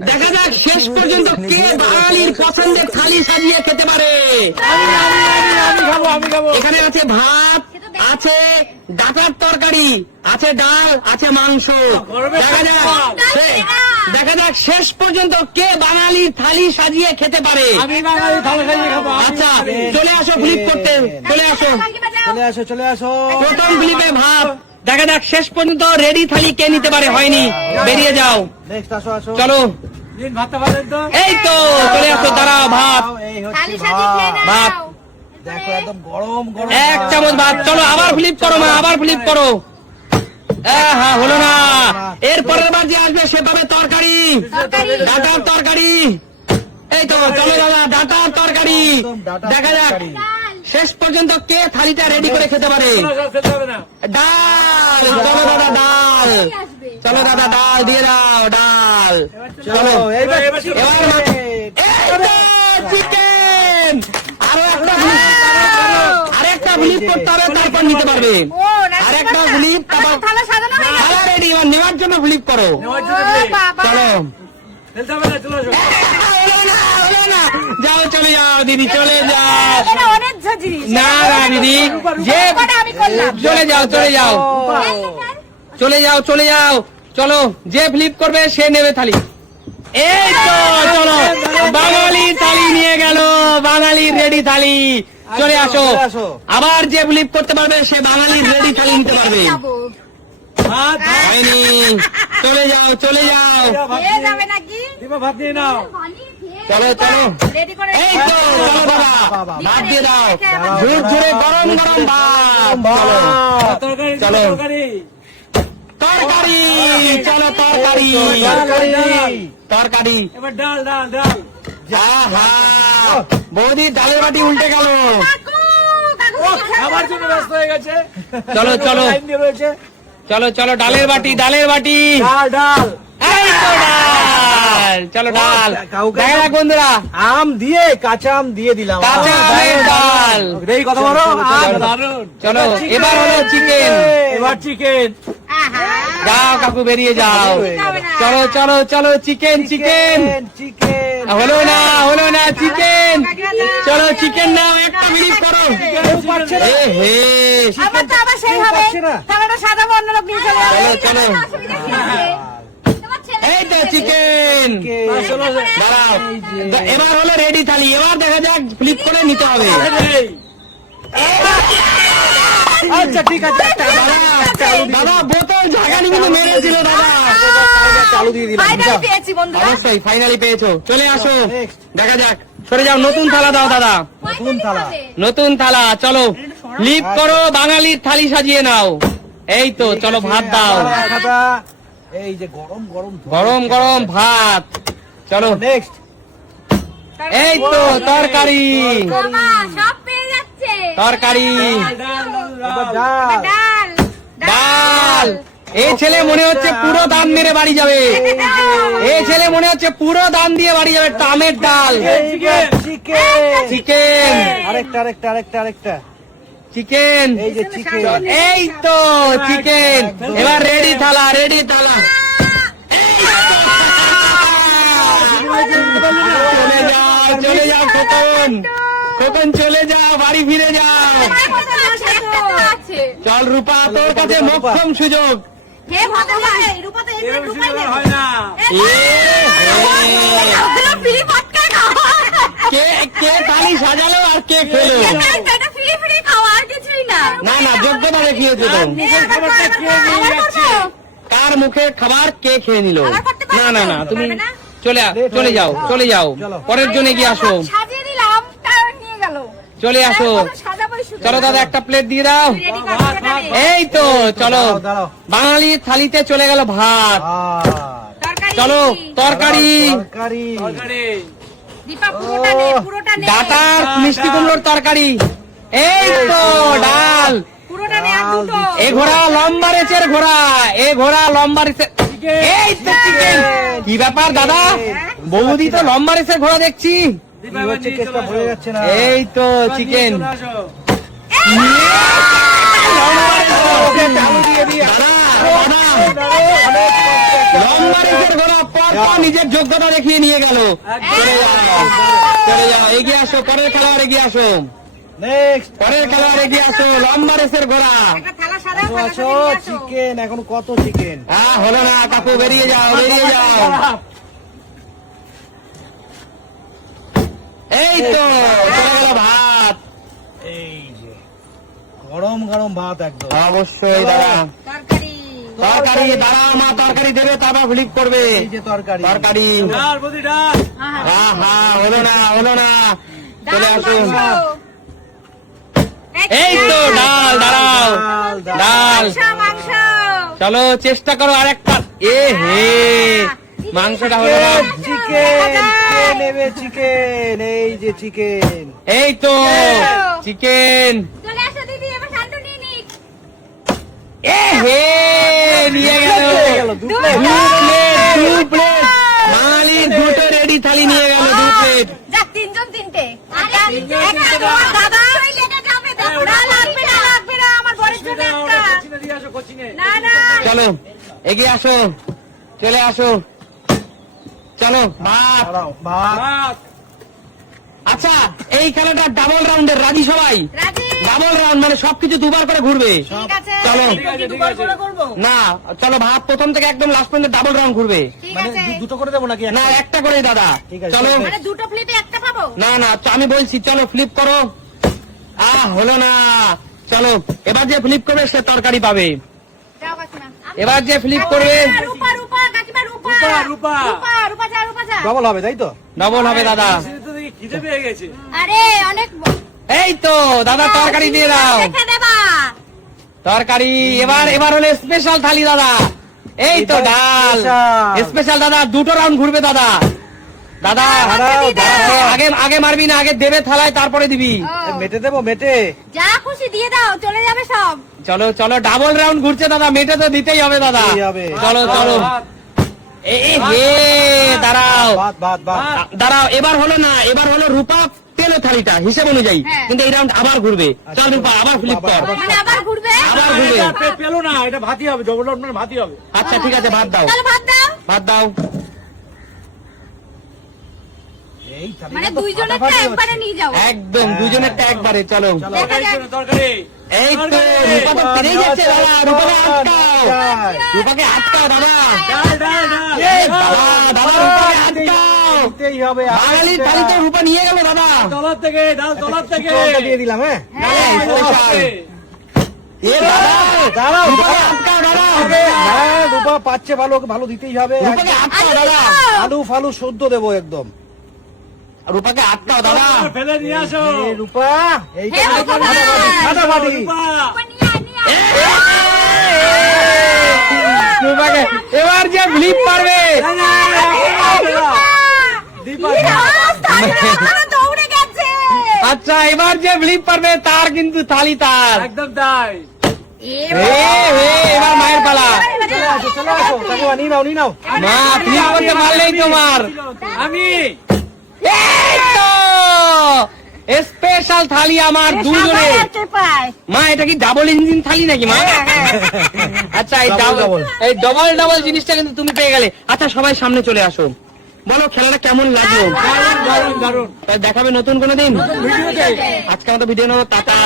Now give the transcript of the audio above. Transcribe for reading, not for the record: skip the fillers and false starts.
দেখা যাক শেষ পর্যন্ত কে বাঙালির পছন্দের থালি সাজিয়ে খেতে পারে। আমি খাবো। এখানে আছে ভাত, আছে ডাটার তরকারি, আছে ডাল, আছে মাংস। দেখা যাক শেষ পর্যন্ত কে বাঙালির থালি সাজিয়ে খেতে পারে। আমি বাঙালি থালি সাজিয়ে খাবো। আচ্ছা চলে আসো ফ্লিপ করতে, চলে আসো। চলে আসো। প্রথম ফ্লিপে ভাত। দেখা যাক শেষ পর্যন্ত রেডি থালি কে নিতে পারে, হয়নি, বেরিয়ে যাও। নেক্সট আসো। চলো ভাতটা ভালো তো। এই তো চলে আসো, দাঁড়াও। ভাত, এই হচ্ছে ভাত, দেখো একদম গরম। 1 চামচ ভাত। চলো আবার ফ্লিপ করো মা, আবার ফ্লিপ করো। হ্যাঁ হলো না। এর পরের বার যে আসবে সে পাবে তরকারি, ডাটার তরকারি। এই তো চলো দাদা, ডাটার তরকারি। দেখা যাক শেষ পর্যন্ত কে থালিটা রেডি করে খেতে পারে। ডাল, চলো দাদা ডাল, চলো দাদা ডাল দিয়ে দাও, ডাল। চলো এবার চিকেন। আরেকটা ফ্লিপ করতে হবে, তারপর নিতে পারবে। আরেকটা ফ্লিপ, থালা রেডি, নেওয়ার জন্য ফ্লিপ করো। চলো হলো না। যাও চলে যাও দিদি, চলে যাও। না না দিদি, যে চলে যাও চলো, যে ফ্লিপ করবে সে নেবে থালি। এই তো চলো, বাঙালি থালি নিয়ে গেল, বাঙালির রেডি থালি। চলে আসো, আবার যে ফ্লিপ করতে পারবে সে বাঙালির রেডি থালি নিতে পারবে। হয়নি, চলে যাও ভাত দিয়ে নাও। চলো এই তো চলো দাদা, ভাত দিয়ে দাও, ঝুরঝুরে গরম ভাত। চলো তরকারি, চলো তরকারি। এবার ডাল। বৌদি ডালের বাটি উল্টে গেল। খাবার জন্য ব্যস্ত হয়ে গেছে। চলো ডালের বাটি। ডাল। এই তো ডাল, চলো ডাল। দেখা যাক বন্ধুরা, আম দিয়ে, কাঁচা আম দিয়ে দিলাম। কাঁচা আমের ডাল। এই কথা বলো। চলো এবার হলো চিকেন। চিকেন। যাও কাকু, বেরিয়ে যাও। চলো চিকেন। হলো না চিকেন। চলো চিকেন নাও, একটা মিনিট করো। চলো এই তো চিকেন। দাঁড়াও, এবার হলো রেডি থালি। এবার দেখা যাক ফ্লিপ করে নিতে হবে। আচ্ছা ঠিক আছে। দাদা বোতল ঝাঁকানি কিন্তু মেরেছিল দাদা। চালু দিয়ে দিলাম। অবশ্যই ফাইনালি পেয়েছো। চলে আসো, দেখা যাক। সরে যাও, নতুন থালা দাও দাদা, নতুন থালা। চলো ফ্লিপ করো, বাঙালির থালি সাজিয়ে নাও। এই তো চলো ভাত দাও। এই যে গরম ভাত। চলো নেক্সট। এই তো তরকারি। ডাল। এই ছেলে মনে হচ্ছে পুরো দাম মেরে বাড়ি যাবে। এই ছেলে মনে হচ্ছে পুরো দাম দিয়ে বাড়ি যাবে। আমের ডাল, চিকেন, আরেকটা চিকেন। এই যে চিকেন। এই তো চিকেন। এবার রেডি থালা। চলে যাও খোকন, চলে যাও, বাড়ি ফিরে যাও। চল রূপা, তোর কাছে মোক্ষম সুযোগ। হয় না। কে থালি সাজালো আর কে খেলো? না যোগ্যতা দেখিয়েছে তো। কার মুখে খাবার কে খেয়ে নিল? না তুমি চলে যাও। পরের জন্য এগিয়ে আসো। চলে আসো। চলো দাদা, একটা প্লেট দিয়ে দাও। এই তো চলো, বাঙালির থালিতে চলে গেল ভাত। চলো তরকারি, ডাটার মিষ্টি কুমড়োর তরকারি। এই তো ডাল। এ ঘোড়া লম্বা রেচের ঘোড়া, এই তো চিকেন। কি ব্যাপার দাদা, বৌদি তো লম্বা রেচের ঘোড়া দেখছি। এই তো চিকেন। লম্বা রেসের ঘোড়া পরপর নিজের যোগ্যতা দেখিয়ে নিয়ে গেল। চলে যাও, চলে যাও, এগিয়ে আসো, পরের খেলোয়াড় এগিয়ে আসো, নেক্সট পরের খেলোয়াড় এগিয়ে আসো। লম্বা রেসের ঘোড়া। আসো চিকেন, এখন কত চিকেন? হলো না কাকু, বেরিয়ে যাও, বেরিয়ে যাও। এই তো চলে গেল ভাত। এই যে গরম গরম ভাত একদম। অবশ্যই দাদা, তরকারি দাঁড়াও মা, তরকারি দেবে তারপর ফ্লিপ করবে। এই যে তরকারি। তরকারি। ডাল বদি ডাল। হলো না, হলো না, চলে আসুন। এই তো ডাল, দাঁড়াও, ডাল। চলো চেষ্টা করো আরেকটা। এ হে, মাংসটা হলো না। চিকেন, কে নেবে চিকেন? এই যে চিকেন। এই তো চিকেন। এ হে, নিয়ে গেল দু দু প্লেট। প্লেট, দু প্লেট। বাঙালি দুটো রেডি থালি নিয়ে গেল, দু প্লেট। তিনজন তিনটে দাদা লাগবে না আমার ঘরের জন্য একটা কোচিনে দিয়ে আসো, কোচিনে। না না চলো এগিয়ে আসো, চলে আসো, চলো ভাত। দাঁড়াও, ভাত। ভাত। আচ্ছা এই খেলাটা ডাবল রাউন্ডের, রাজি সবাই? রাজি ডাবল রাউন্ড মানে সবকিছু দুবার করে ঘুরবে। ঠিক আছে চলো। ঠিক আছে, ঠিক আছে। না চলো ভাত প্রথম থেকে একদম লাস্ট পর্যন্ত ডাবল রাউন্ড ঘুরবে। ঠিক মানে আছে দুটো করে দেবো নাকি না একটা? একটা করেই দাদা। ঠিক আছে, চলো। ঠিক মানে দুটো প্লেটে একটা পাবো না না আমি বলছি চলো ফ্লিপ করো। হলো না। চলো এবার যে ফ্লিপ করবে সে তরকারি পাবে। যাও কাকিমা এবার যে ফ্লিপ করবে রূপা রূপা কাকিমা রূপা রূপা, রূপা। রূপা রূপা যা রূপা যা ডবল হবে তাই তো? ডবল হবে দাদা। কোচিনে তো দেখি খিদে পেয়ে গেছে। আরে অনেক এই তো দাদা তরকারি দিয়ে দাও। দেখে দেবা তরকারি। এবার হলো স্পেশাল থালি দাদা। এই তো এবার ডাল special। স্পেশাল দাদা, দুটো রাউন্ড ঘুরবে দাদা। দাদা দাঁড়াও, দাঁড়াও। আগে আগে মারবি না, আগে দেবে থালায় তারপরে দিবি। ও, মেটে দেবো, মেটে। যা খুশি দিয়ে দাও চলে যাবে সব চলো চলো ডাবল রাউন্ড ঘুরছে দাদা, মেটে তো দিতেই হবে দাদা। দিতেই হবে। চলো চলো। ভাত। এ হে, দাঁড়াও ভাত ভাত ভাত। দাঁড়াও। এবার হলো না, এবার হলো রূপা পেলো থালিটা হিসেব অনুযায়ী, হ্যাঁ। কিন্তু এই রাউন্ড আবার ঘুরবে। চল রূপা আবার ফ্লিপ কর। মানে আবার ঘুরবে আবার ঘুরবে। এটা পেলো না, এটা ভাতই হবে, ডবল রাউন্ড মানে ভাতই হবে। আচ্ছা ঠিক আছে ভাত দাও, তাহলে ভাত দাও ভাত দাও। এই তাহলে মানে তো দুইজনেরটা ফাটাফাটি একবারে হচ্ছে। নিয়ে যাও একদম দুজনেরটা একবারে। চলো তরকারি শোনো, তরকারি। এই তো তরকারি। রূপা তো পেরেই যাচ্ছে দাদা, রূপাকে আটকাও, যাই। রূপাকে আটকাও দাদা। ডাল, ডাল, ডাল। এই দাদা, দাদা রূপাকে আটকাও। দিতেই হবে। বাঙালির থালি তো রূপা নিয়ে গেল দাদা। তলার থেকে, ডাল তলার থেকে। চিকেনটা দিয়ে দিলাম, হ্যাঁ? এই, স্পেশাল। এ দাদা, দাঁড়াও, রূপাকে আটকাও দাদা। হ্যাঁ, রূপা পাচ্ছে ভালো, ভালো দিতেই হবে। রূপাকে আটকাও দাদা, আলু ফালু সদ্য দেবো একদম। রূপাকে আটকাও দাদা। তরকারি ফেলে নিয়ে আসো। এ রূপা, এইটা হ্যাঁ, রূপা। ফাটাফাটি। রূপা। রূপাকে এবার যে ফ্লিপ পারবে। দীপা, দৌড়ে গেছে আচ্ছা এবার যে ফ্লিপ পারবে তার কিন্তু থালি তার। একদম তাই। এবার মায়ের পালা। চলে আসো, চলে আসো। কাকিমা, নিয়ে নাও, নিয়ে নাও। মা ফ্লিপ করতে পারলেই তোমার। আমি এই তো স্পেশাল থালি আমার দুজনে। মা এটা কি ডাবল ইঞ্জিন থালি নাকি মা? আচ্ছা এই Double, ডাবল, এই ডবল ডাবল জিনিসটা কিন্তু তুমি পেয়ে গেলে। আচ্ছা সবাই সামনে চলে আসো, বলো খেলাটা কেমন লাগলো। দারুণ, দারুণ, দারুণ। দেখাবে নতুন কোনো দিন। ভিডিওতে। আজকে আমাদের ভিডিও নেবো, টাটা।